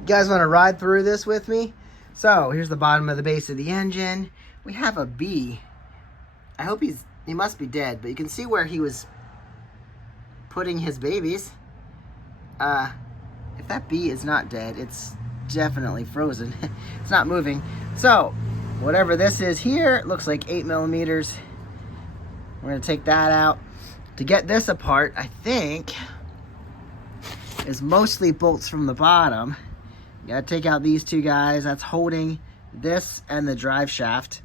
You guys want to ride through this with me? So here's the bottom of the base of the engine. We have a bee. I hope he must be dead, but you can see where he was putting his babies. If that bee is not dead, it's definitely frozen. It's not moving. So whatever this is here, it looks like 8 millimeters. We're gonna take that out. To get this apart, I think, is mostly bolts from the bottom. You gotta take out these two guys. That's holding this and the drive shaft,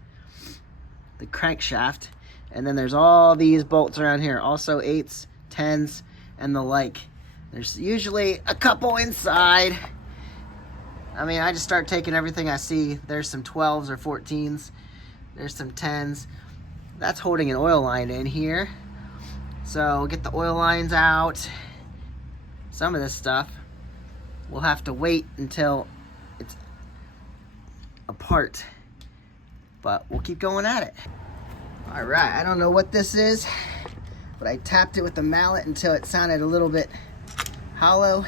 the crankshaft. And then there's all these bolts around here. Also 8s, 10s, and the like. There's usually a couple inside. I mean, I just start taking everything I see. There's some 12s or 14s. There's some 10s. That's holding an oil line in here. So get the oil lines out. Some of this stuff we'll have to wait until it's apart, but we'll keep going at it. All right, I don't know what this is, but I tapped it with the mallet until it sounded a little bit hollow.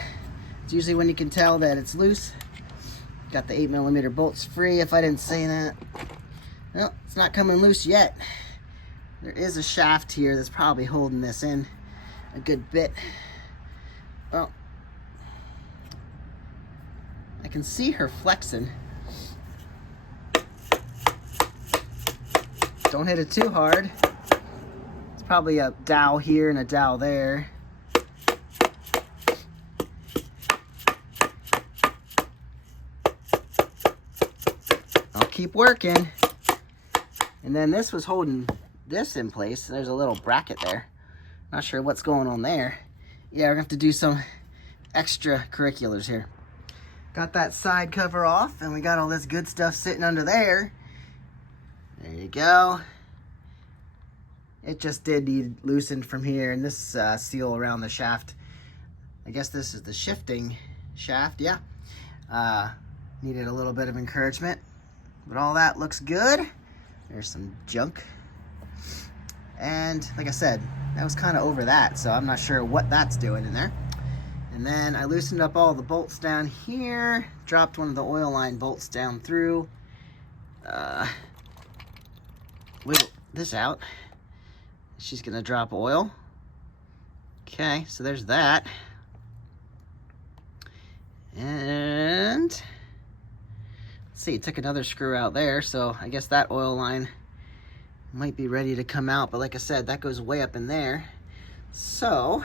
It's usually when you can tell that it's loose. Got the 8 millimeter bolts free, if I didn't say that. Well, it's not coming loose yet. There is a shaft here that's probably holding this in a good bit. Well, I can see her flexing. Don't hit it too hard. It's probably a dowel here and a dowel there. I'll keep working. And then this was holding this in place. There's a little bracket there. Not sure what's going on there. Yeah, we're gonna have to do some extracurriculars here. Got that side cover off, and we got all this good stuff sitting under there. There you go. It just did need loosened from here, and this seal around the shaft. I guess this is the shifting shaft, yeah. Needed a little bit of encouragement, but all that looks good. There's some junk. And like I said, that was kind of over that, so I'm not sure what that's doing in there. And then I loosened up all the bolts down here, dropped one of the oil line bolts down through. Wiggle this out. She's gonna drop oil. Okay, so there's that. And let's see, it took another screw out there, so I guess that oil line might be ready to come out, but like I said, that goes way up in there. So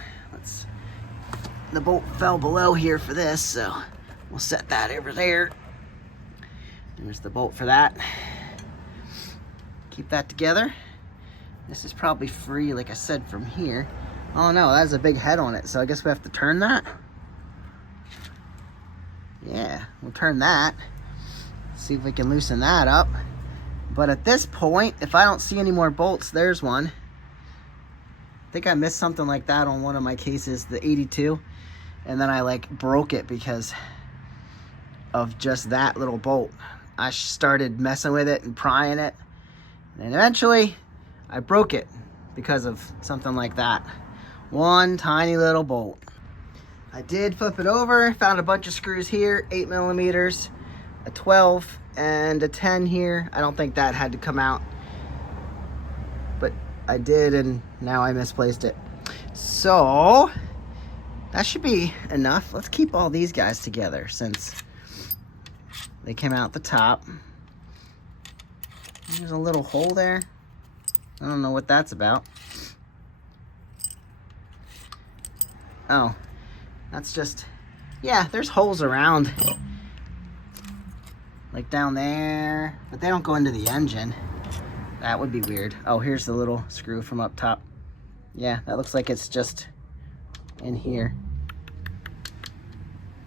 the bolt fell below here for this, so we'll set that over there. There's the bolt for that. Keep that together. This is probably free, like I said, from here. Oh no, that has a big head on it, so I guess we have to turn that. Yeah, we'll turn that. See if we can loosen that up. But at this point, if I don't see any more bolts, there's one. I think I missed something like that on one of my cases, the 82. And then I like broke it because of just that little bolt. I started messing with it and prying it. And eventually I broke it because of something like that. One tiny little bolt. I did flip it over, found a bunch of screws here, 8 millimeters, a 12 and a 10 here. I don't think that had to come out, but I did, and now I misplaced it. So that should be enough. Let's keep all these guys together since they came out the top. There's a little hole there. I don't know what that's about. Oh, that's just, yeah, there's holes around. Like down there, but they don't go into the engine. That would be weird. Oh, here's the little screw from up top. Yeah, that looks like it's just in here.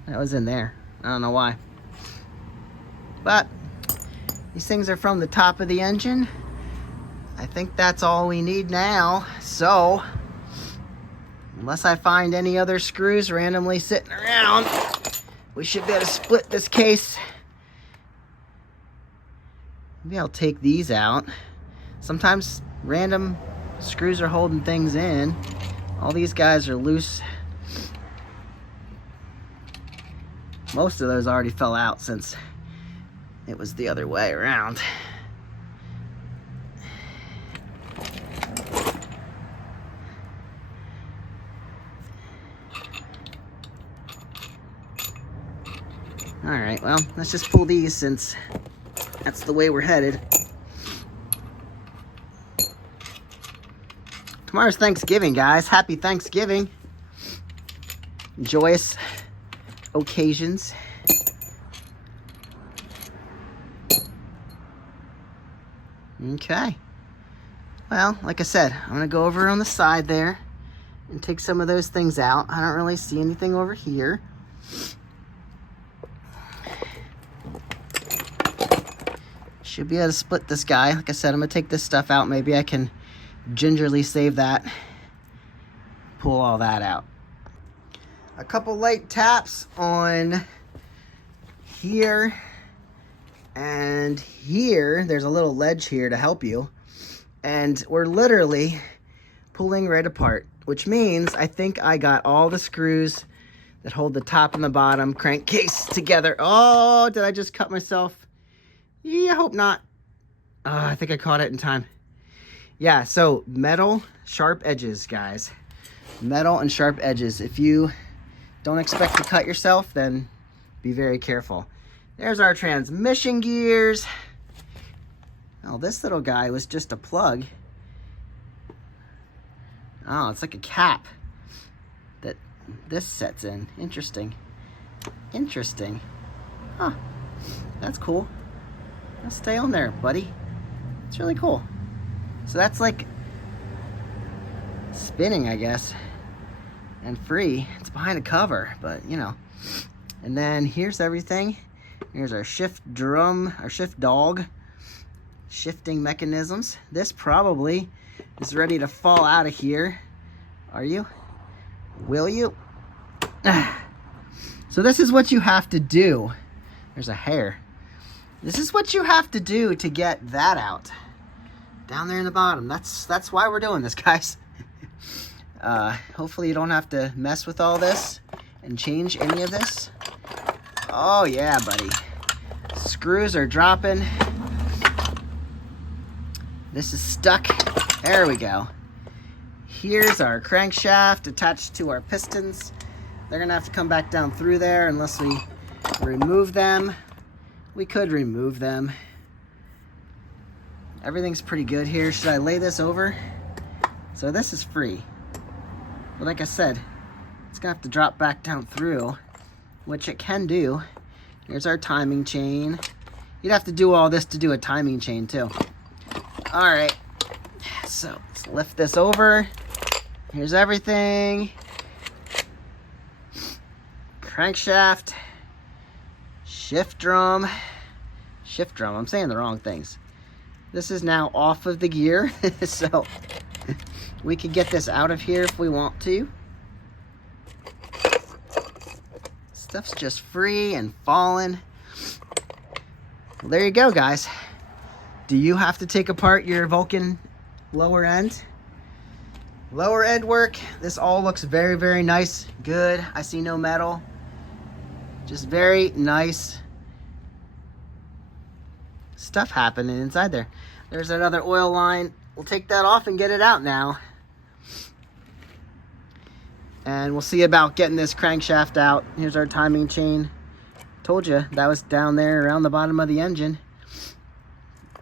That was in there. I don't know why. But these things are from the top of the engine. I think that's all we need now. So, unless I find any other screws randomly sitting around, we should be able to split this case. Maybe I'll take these out. Sometimes random screws are holding things in. All these guys are loose. Most of those already fell out since it was the other way around. All right, well, let's just pull these since that's the way we're headed. Tomorrow's Thanksgiving, guys. Happy Thanksgiving. Joyous occasions. Okay. Well, like I said, I'm going to go over on the side there and take some of those things out. I don't really see anything over here. Should be able to split this guy. Like I said, I'm going to take this stuff out. Maybe I can gingerly save that. Pull all that out. A couple light taps on here and here. There's a little ledge here to help you. And we're literally pulling right apart, which means I think I got all the screws that hold the top and the bottom crankcase together. Oh, did I just cut myself? Yeah, I hope not. I think I caught it in time. Yeah, so metal, sharp edges, guys. Metal and sharp edges. If you don't expect to cut yourself, then be very careful. There's our transmission gears. Oh, this little guy was just a plug. Oh, it's like a cap that this sets in. Interesting. Interesting. Huh. That's cool. Let's stay on there, buddy. It's really cool. So that's like spinning, I guess, and free. It's behind a cover, but you know. And then here's everything. Here's our shift drum, our shift dog, shifting mechanisms. This probably is ready to fall out of here. Are you? Will you? So this is what you have to do. There's a hair. This is what you have to do to get that out. Down there in the bottom. That's why we're doing this, guys. Hopefully you don't have to mess with all this and change any of this. Oh yeah, buddy. Screws are dropping. This is stuck. There we go. Here's our crankshaft attached to our pistons. They're gonna have to come back down through there unless we remove them. We could remove them. Everything's pretty good here. Should I lay this over? So this is free. But like I said, it's gonna have to drop back down through, which it can do. Here's our timing chain. You'd have to do all this to do a timing chain too. All right, so let's lift this over. Here's everything. Crankshaft. Shift drum, I'm saying the wrong things. This is now off of the gear, so we can get this out of here if we want to. Stuff's just free and falling. Well, there you go, guys. Do you have to take apart your Vulcan lower end? Lower end work, this all looks very, very nice, good. I see no metal. Just very nice stuff happening inside there. There's another oil line. We'll take that off and get it out now. And we'll see about getting this crankshaft out. Here's our timing chain. Told you that was down there around the bottom of the engine.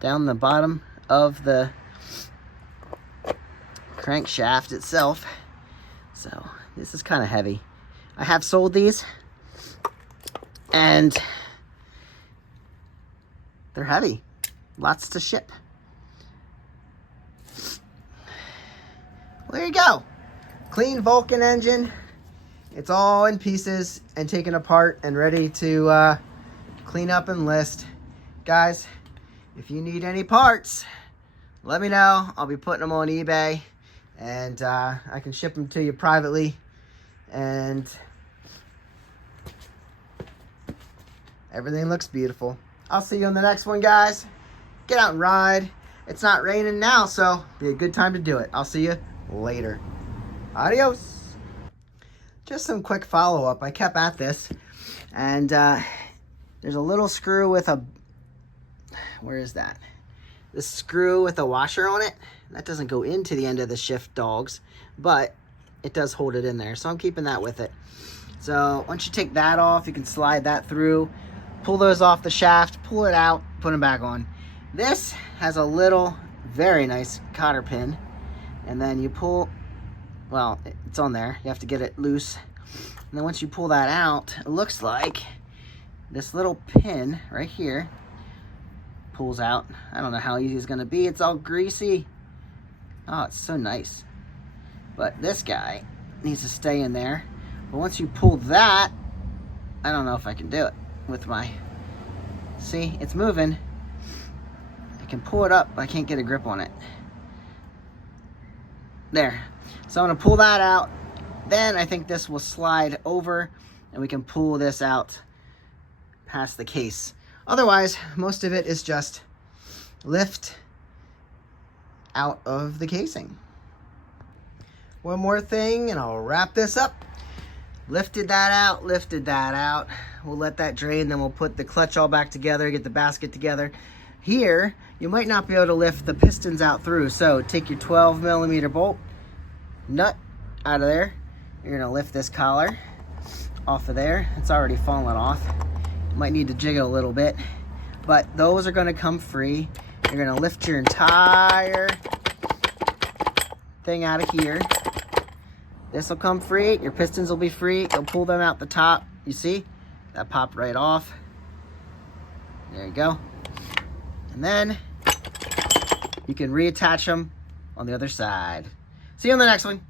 Down the bottom of the crankshaft itself. So this is kind of heavy. I have sold these. And they're heavy. Lots to ship. Well, there you go. Clean Vulcan engine. It's all in pieces and taken apart and ready to clean up and list. Guys, if you need any parts, let me know. I'll be putting them on eBay. And I can ship them to you privately. And everything looks beautiful. I'll see you on the next one, guys. Get out and ride. It's not raining now, so be a good time to do it. I'll see you later. Adios. Just some quick follow-up. I kept at this. And there's a little screw with a, where is that? The screw with a washer on it. That doesn't go into the end of the shift dogs, but it does hold it in there. So I'm keeping that with it. So once you take that off, you can slide that through, pull those off the shaft, pull it out, put them back on. This has a little, very nice cotter pin. And then you pull, well, it's on there. You have to get it loose. And then once you pull that out, it looks like this little pin right here pulls out. I don't know how easy it's gonna be. It's all greasy. Oh, it's so nice. But this guy needs to stay in there. But once you pull that, I don't know if I can do it with my, see, it's moving. I can pull it up, but I can't get a grip on it. There. So I'm gonna pull that out. Then I think this will slide over and we can pull this out past the case. Otherwise, most of it is just lift out of the casing. One more thing and I'll wrap this up. Lifted that out, lifted that out. We'll let that drain, then we'll put the clutch all back together, get the basket together. Here, you might not be able to lift the pistons out through, so take your 12mm bolt, nut out of there. You're gonna lift this collar off of there. It's already fallen off. You might need to jiggle a little bit, but those are gonna come free. You're gonna lift your entire thing out of here. This will come free, your pistons will be free. You'll pull them out the top. You see? That popped right off. There you go. And then you can reattach them on the other side. See you on the next one.